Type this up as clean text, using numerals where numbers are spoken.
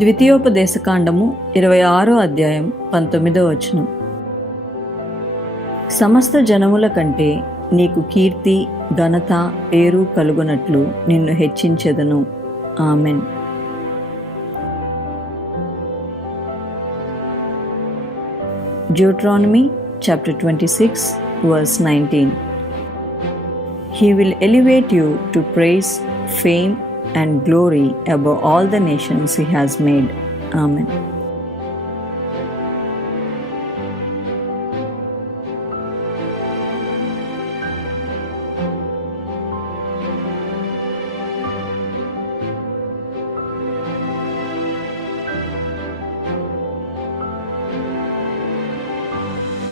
ద్వితీయోపదేశకాండము 26వ అధ్యాయం 19వ వచనం. సమస్త జనముల కంటే నీకు కీర్తి, ఘనత, పేరు కలుగునట్లు నిన్ను హెచ్చించెదను. Amen. Deuteronomy chapter 26 verse 19. He will elevate you to praise, fame and glory above all the nations he has made. Amen.